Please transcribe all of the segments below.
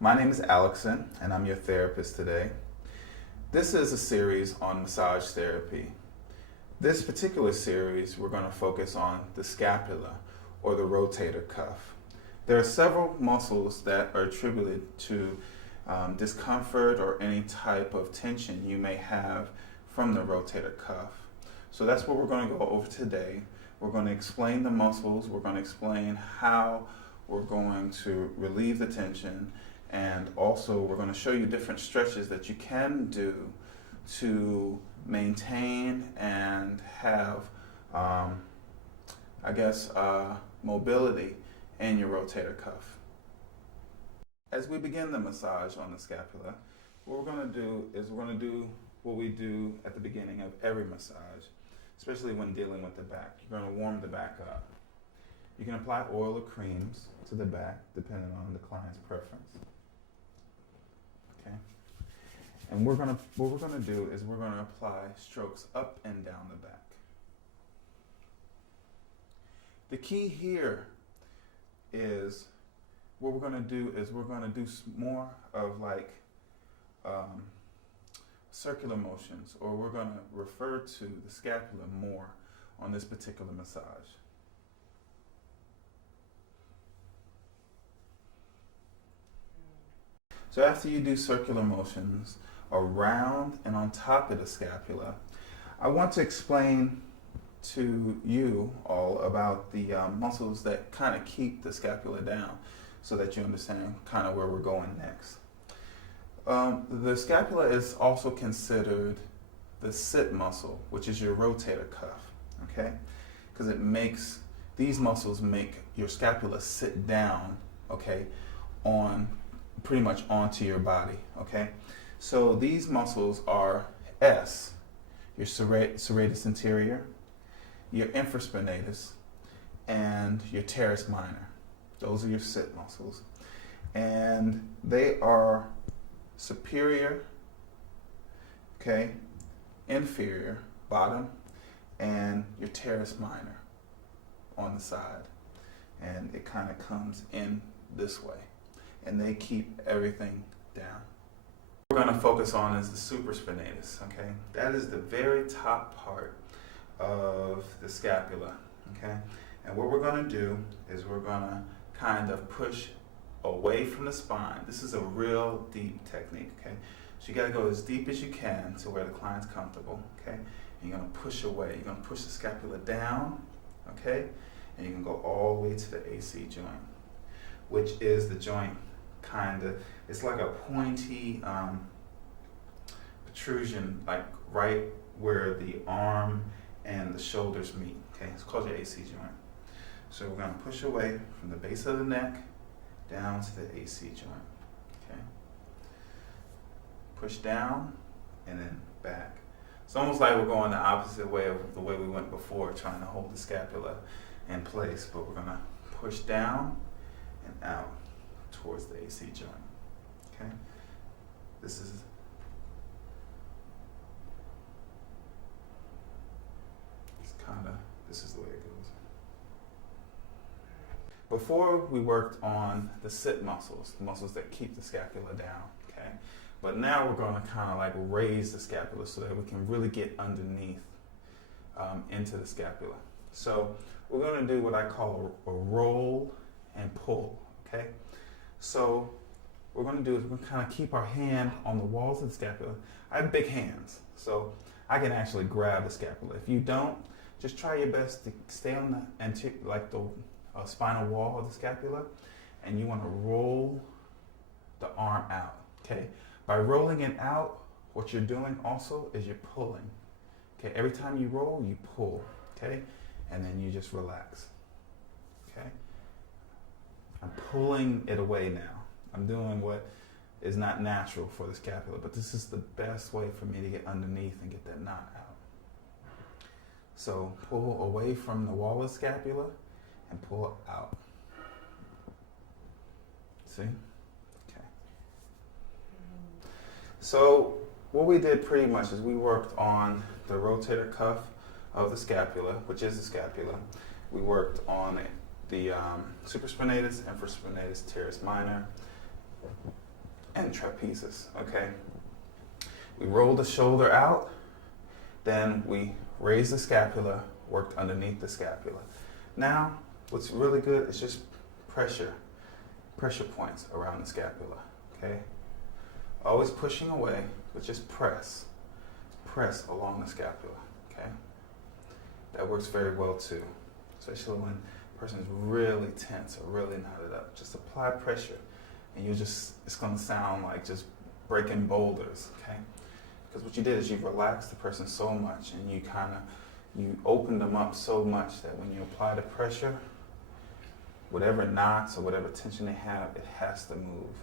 My name is Alexson, and I'm your therapist today. This is a series on massage therapy. This particular series, we're going to focus on the scapula, or the rotator cuff. There are several muscles that are attributed to discomfort or any type of tension you may have from the rotator cuff. So that's what we're going to go over today. We're going to explain the muscles, we're going to explain how we're going to relieve the tension, and also we're going to show you different stretches that you can do to maintain and have, mobility in your rotator cuff. As we begin the massage on the scapula, what we're going to do is we're going to do what we do at the beginning of every massage, especially when dealing with the back. You're going to warm the back up. You can apply oil or creams to the back, depending on the client's preference. Okay? And what we're going to do is we're going to apply strokes up and down the back. The key here is what we're going to do is we're going to do more of like circular motions, or we're going to refer to the scapula more on this particular massage. So after you do circular motions around and on top of the scapula, I want to explain to you all about the muscles that kind of keep the scapula down so that you understand kind of where we're going next. The scapula is also considered the sit muscle, which is your rotator cuff, okay? Because these muscles make your scapula sit down, okay, pretty much onto your body, okay? So these muscles are your serratus anterior, your infraspinatus, and your teres minor. Those are your sit muscles. And they are superior, okay, inferior, bottom, and your teres minor on the side. And it kind of comes in this way. And they keep everything down. What we're going to focus on is the supraspinatus, okay? That is the very top part of the scapula, okay? And what we're going to do is we're going to kind of push away from the spine. This is a real deep technique, okay? So you got to go as deep as you can to where the client's comfortable, okay? And you're going to push away. You're going to push the scapula down, okay? And you can go all the way to the AC joint, which is the joint it's like a pointy protrusion, like right where the arm and the shoulders meet, okay? It's called your AC joint. So we're going to push away from the base of the neck down to the AC joint, okay? Push down and then back. It's almost like we're going the opposite way of the way we went before, trying to hold the scapula in place, but we're going to push down and out towards the AC joint, okay? This is the way it goes. Before we worked on the sit muscles, the muscles that keep the scapula down, okay? But now we're going to kind of like raise the scapula so that we can really get underneath into the scapula. So we're going to do what I call a roll and pull, okay? So what we're going to do is we're going to kind of keep our hand on the walls of the scapula. I have big hands, so I can actually grab the scapula. If you don't, just try your best to stay on the spinal wall of the scapula, and you want to roll the arm out, okay? By rolling it out, what you're doing also is you're pulling, okay? Every time you roll, you pull, okay? And then you just relax, okay? I'm pulling it away now. I'm doing what is not natural for the scapula, but this is the best way for me to get underneath and get that knot out. So pull away from the wall of the scapula and pull out. See? Okay. So what we did pretty much is we worked on the rotator cuff of the scapula, which is the scapula. We worked on the supraspinatus, infraspinatus, teres minor, trapezius, okay? We rolled the shoulder out, then we raised the scapula, worked underneath the scapula. Now, what's really good is just pressure points around the scapula, okay? Always pushing away, but just press along the scapula, okay? That works very well too, especially when a person's really tense or really knotted up. Just apply pressure, and it's gonna sound like just breaking boulders, okay? Because what you did is you relaxed the person so much, and you opened them up so much that when you apply the pressure, whatever knots or whatever tension they have, it has to move,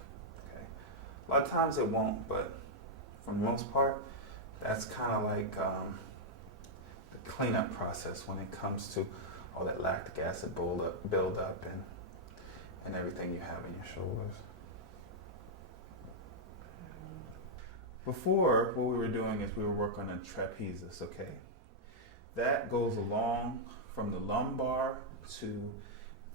okay? A lot of times it won't, but for the most part, that's kind of like the cleanup process when it comes to all that lactic acid build up and everything you have in your shoulders. Before, what we were doing is we were working on a trapezius, okay? That goes along from the lumbar to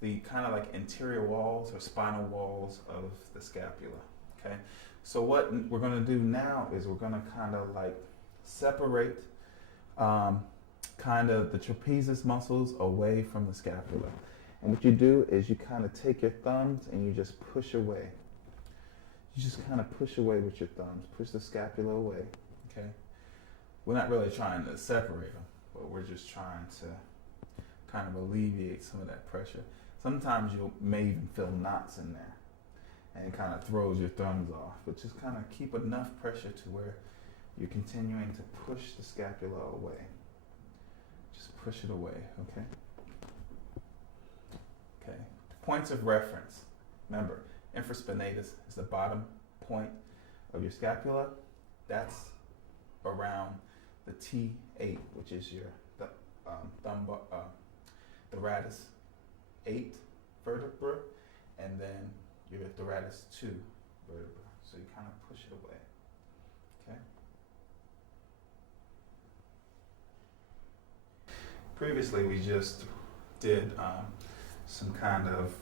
the kind of like interior walls or spinal walls of the scapula, okay? So what we're gonna do now is we're gonna kind of like separate kind of the trapezius muscles away from the scapula. And what you do is you kind of take your thumbs and you just push away. You just kind of push away with your thumbs, push the scapula away, okay? We're not really trying to separate them, but we're just trying to kind of alleviate some of that pressure. Sometimes you may even feel knots in there, and it kind of throws your thumbs off, but just kind of keep enough pressure to where you're continuing to push the scapula away. Just push it away, okay? Okay, points of reference. Remember, infraspinatus is the bottom point of your scapula. That's around the T8, which is your thoratus 8 vertebra, and then your thoratus 2 vertebra. So you kind of push it away, okay? Previously, we just did some kind of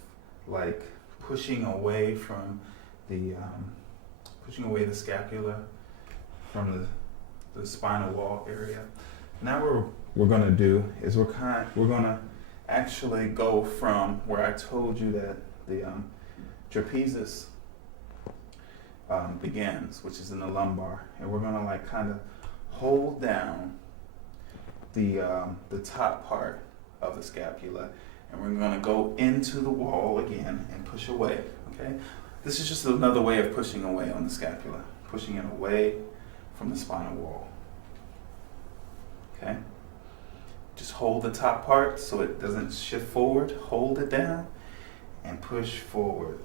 like pushing away from the pushing away the scapula from the spinal wall area. Now what we're going to do is we're going to actually go from where I told you that the trapezius begins, which is in the lumbar, and we're going to like kind of hold down the top part of the scapula, and we're going to go into the wall again and push away, okay? This is just another way of pushing away on the scapula, pushing it away from the spinal wall, okay? Just hold the top part so it doesn't shift forward, hold it down, and push forward,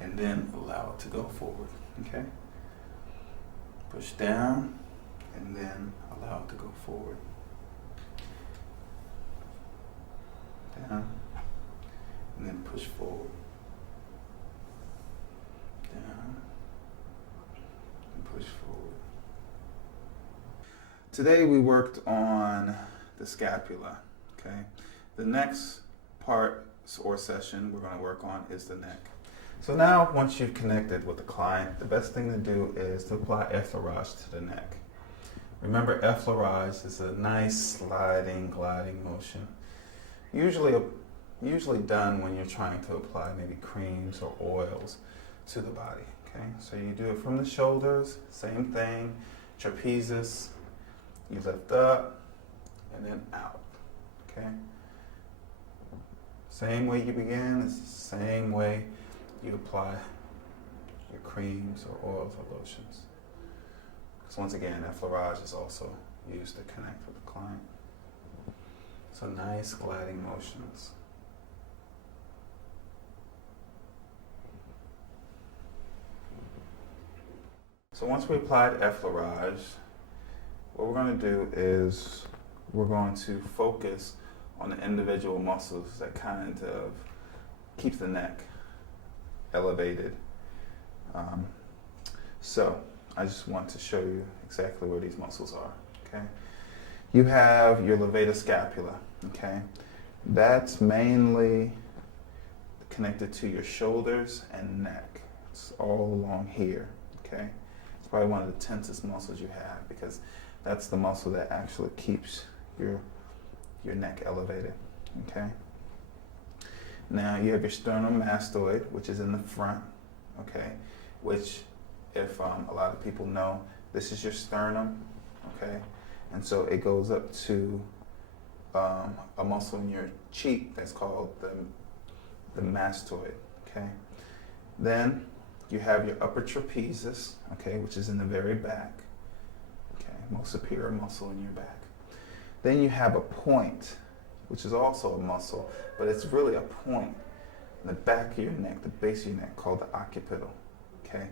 and then allow it to go forward, okay? Push down, and then allow it to go forward. Down, and then push forward. Down, and push forward. Today we worked on the scapula, okay? The next part or session we're going to work on is the neck. So now, once you've connected with the client, the best thing to do is to apply effleurage to the neck. Remember, effleurage is a nice sliding, gliding motion. Usually done when you're trying to apply maybe creams or oils to the body, okay? So you do it from the shoulders, same thing, trapezius, you lift up and then out, okay? Same way you begin, it's the same way you apply your creams or oils or lotions. Because once again, effleurage is also used to connect with the client. So nice gliding motions. So once we applied effleurage, what we're going to do is we're going to focus on the individual muscles that kind of keep the neck elevated. So I just want to show you exactly where these muscles are, okay? You have your levator scapula, okay? That's mainly connected to your shoulders and neck. It's all along here, okay? okay? It's probably one of the tensest muscles you have because that's the muscle that actually keeps your neck elevated, okay? Now you have your sternomastoid, which is in the front, okay? Which, if a lot of people know, this is your sternum, okay? And so it goes up to a muscle in your cheek that's called the mastoid, okay? Then you have your upper trapezius, okay, which is in the very back, okay, most superior muscle in your back. Then you have a point, which is also a muscle, but it's really a point in the back of your neck, the base of your neck, called the occipital, okay?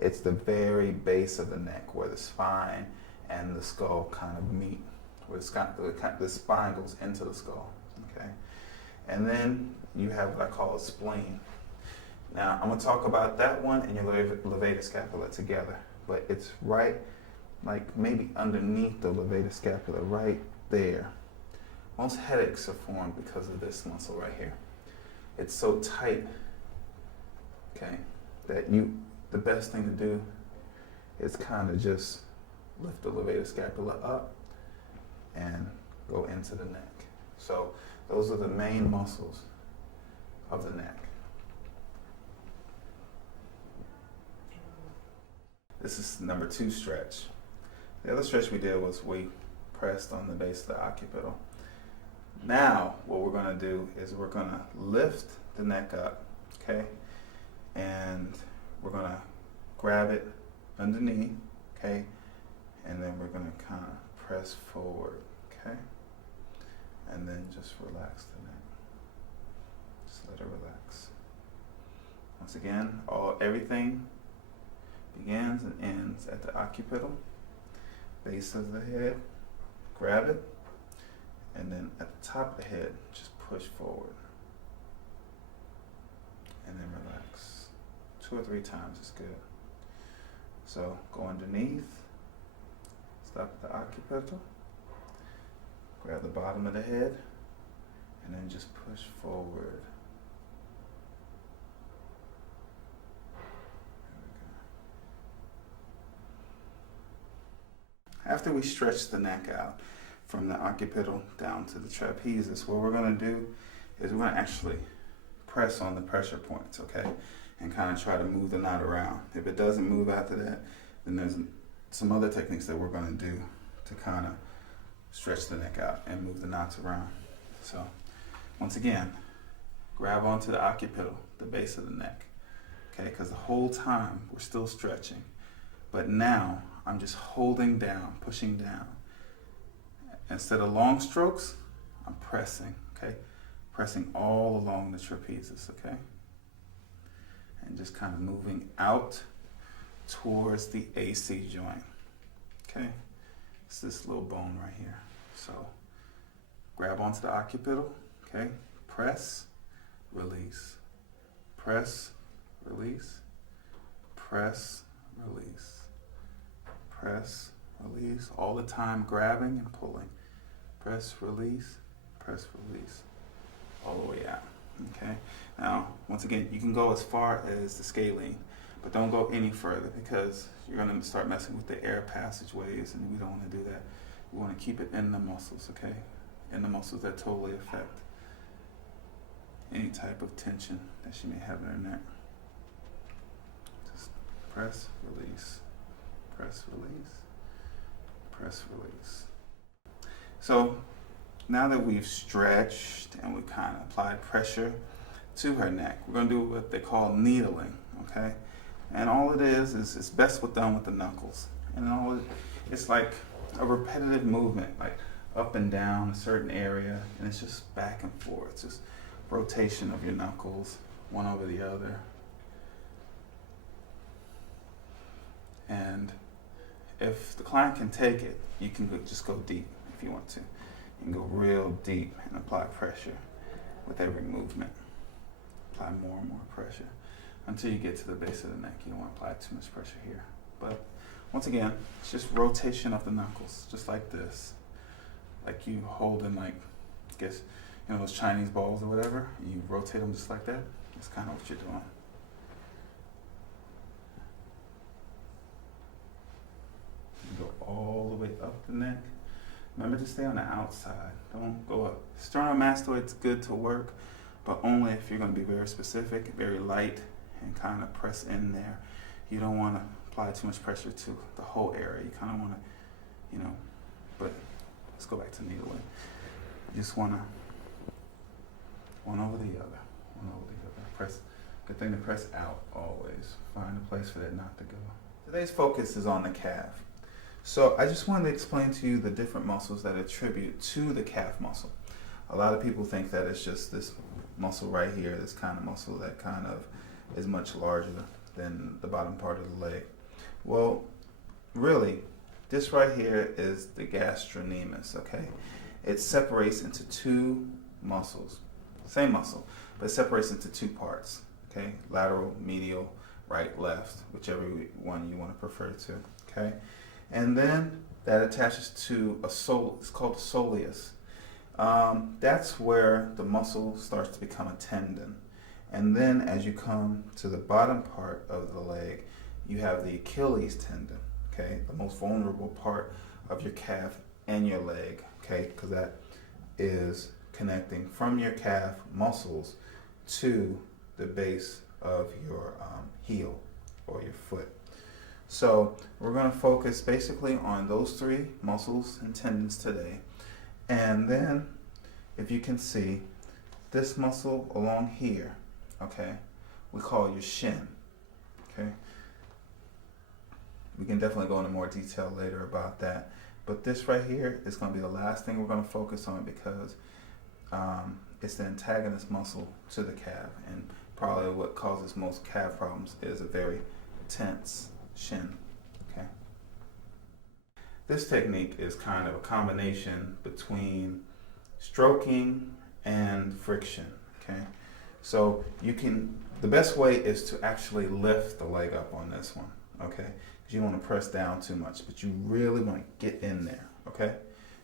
It's the very base of the neck where the spine and the skull kind of meet, where the spine goes into the skull, okay? And then you have what I call a spleen. Now, I'm gonna talk about that one and your levator scapula together, but it's right, like maybe underneath the levator scapula, right there. Most headaches are formed because of this muscle right here. It's so tight, okay, that the best thing to do is kind of just lift the levator scapula up and go into the neck. So those are the main muscles of the neck. This is number 2 stretch. The other stretch we did was we pressed on the base of the occipital. Now what we're gonna do is we're gonna lift the neck up, okay? And we're gonna grab it underneath, okay? And then we're gonna kind of press forward, okay? And then just relax the neck. Just let it relax. Once again, everything begins and ends at the occipital, base of the head, grab it, and then at the top of the head, just push forward. And then relax. 2 or 3 times is good. So go underneath, stop at the occipital, grab the bottom of the head, and then just push forward. After we stretch the neck out from the occipital down to the trapezius, what we're going to do is we're going to actually press on the pressure points, okay? And kind of try to move the knot around. If it doesn't move after that, then there's some other techniques that we're going to do to kind of stretch the neck out and move the knots around. So once again, grab onto the occipital, the base of the neck, okay? Because the whole time we're still stretching. But now I'm just holding down, pushing down. Instead of long strokes, I'm pressing, okay? Pressing all along the trapezius, okay? And just kind of moving out towards the AC joint, okay? It's this little bone right here. So grab onto the occipital, okay? Press, release, press, release, press, release, press, release, all the time grabbing and pulling. Press, release, all the way out, okay? Now, once again, you can go as far as the scalene, but don't go any further because you're gonna start messing with the air passageways and we don't wanna do that. We wanna keep it in the muscles, okay? In the muscles that totally affect any type of tension that she may have in her neck. Just press, release, press, release, press, release. So now that we've stretched and we kind of applied pressure to her neck, we're going to do what they call needling, okay? And all it is it's best done with the knuckles. And it's like a repetitive movement, like up and down a certain area, and it's just back and forth. It's just rotation of your knuckles, one over the other. And if the client can take it, you can just go deep if you want to. You can go real deep and apply pressure with every movement. Apply more and more pressure until you get to the base of the neck. You don't want to apply too much pressure here. But once again, it's just rotation of the knuckles, just like this. Like you holding, like, I guess, you know, those Chinese balls or whatever. You rotate them just like that. That's kind of what you're doing. Remember to stay on the outside. Don't go up. Sternomastoid's good to work, but only if you're going to be very specific, very light, and kind of press in there. You don't want to apply too much pressure to the whole area. You kind of want to, but let's go back to needling. You just want to one over the other, one over the other. Press. Good thing to press out always. Find a place for that knot to go. Today's focus is on the calf. So I just wanted to explain to you the different muscles that attribute to the calf muscle. A lot of people think that it's just this muscle right here, this kind of muscle that kind of is much larger than the bottom part of the leg. Well, really, this right here is the gastrocnemius, okay? It separates into two muscles, same muscle, but it separates into two parts, okay? Lateral, medial, right, left, whichever one you want to prefer to, okay? And then that attaches to a it's called the soleus. That's where the muscle starts to become a tendon. And then as you come to the bottom part of the leg, you have the Achilles tendon, okay? The most vulnerable part of your calf and your leg, okay? Because that is connecting from your calf muscles to the base of your heel or your foot. So we're going to focus basically on those three muscles and tendons today. And then, if you can see, this muscle along here, okay, we call your shin, okay? We can definitely go into more detail later about that. But this right here is going to be the last thing we're going to focus on because it's the antagonist muscle to the calf. And probably what causes most calf problems is a very tense shin, okay? This technique is kind of a combination between stroking and friction, okay? So the best way is to actually lift the leg up on this one, okay? Because you don't want to press down too much, but you really want to get in there, okay?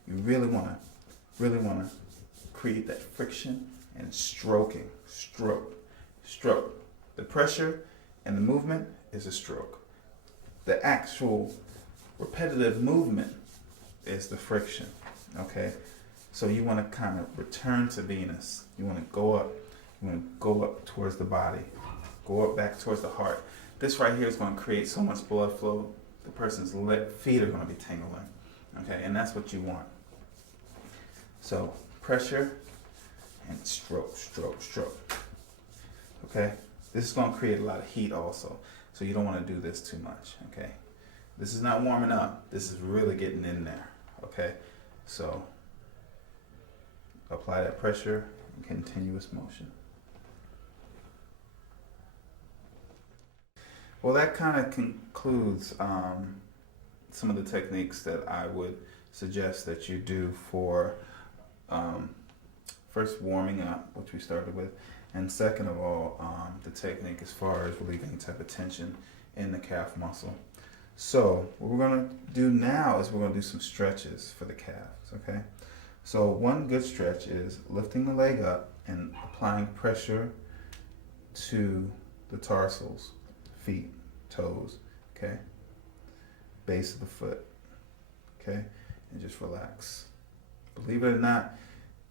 You really want to create that friction and stroking, stroke. The pressure and the movement is a stroke. The actual repetitive movement is the friction, okay? So you want to kind of return to Venus. You want to go up. You want to go up towards the body. Go up back towards the heart. This right here is going to create so much blood flow, the person's feet are going to be tingling, okay? And that's what you want. So pressure and stroke, okay? This is going to create a lot of heat also. So you don't want to do this too much, okay? This is not warming up. This is really getting in there, okay? So apply that pressure in continuous motion. Well, that kind of concludes some of the techniques that I would suggest that you do for first warming up, which we started with, and second of all, the technique as far as relieving any type of tension in the calf muscle. So what we're going to do now is we're going to do some stretches for the calves, okay? So one good stretch is lifting the leg up and applying pressure to the tarsals, feet, toes, okay? Base of the foot, okay? And just relax. Believe it or not,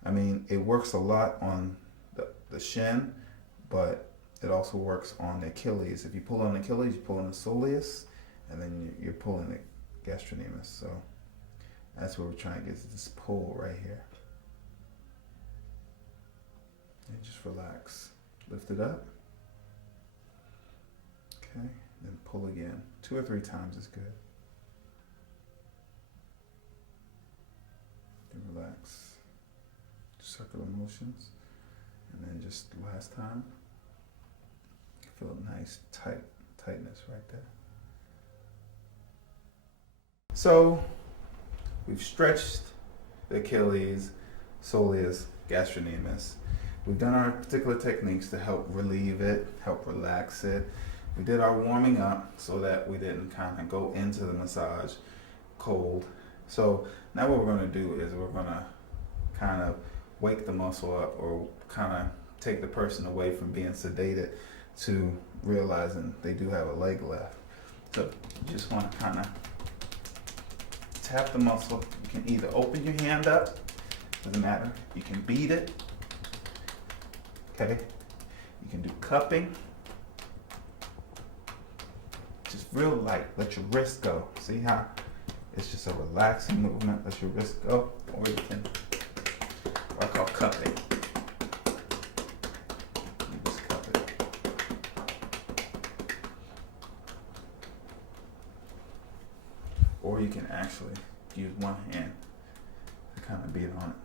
I mean, it works a lot on the shin, but it also works on the Achilles. If you pull on the Achilles, you pull on the soleus, and then you're pulling the gastrocnemius. So that's what we're trying to get, is this pull right here. And just relax. Lift it up. Okay, then pull again. 2 or 3 times is good. Then relax. Circular motions. And then just last time, feel a nice tightness right there. So we've stretched the Achilles, soleus, gastrocnemius. We've done our particular techniques to help relieve it, help relax it. We did our warming up so that we didn't kind of go into the massage cold. So now what we're going to do is we're going to kind of wake the muscle up, or kind of take the person away from being sedated to realizing they do have a leg left. So you just want to kind of tap the muscle. You can either open your hand up, doesn't matter. You can beat it, okay? You can do cupping. Just real light, let your wrist go. See how it's just a relaxing movement, let your wrist go. Or you can, what I call cupping. You just cup it. Or you can actually use one hand to kind of beat on it.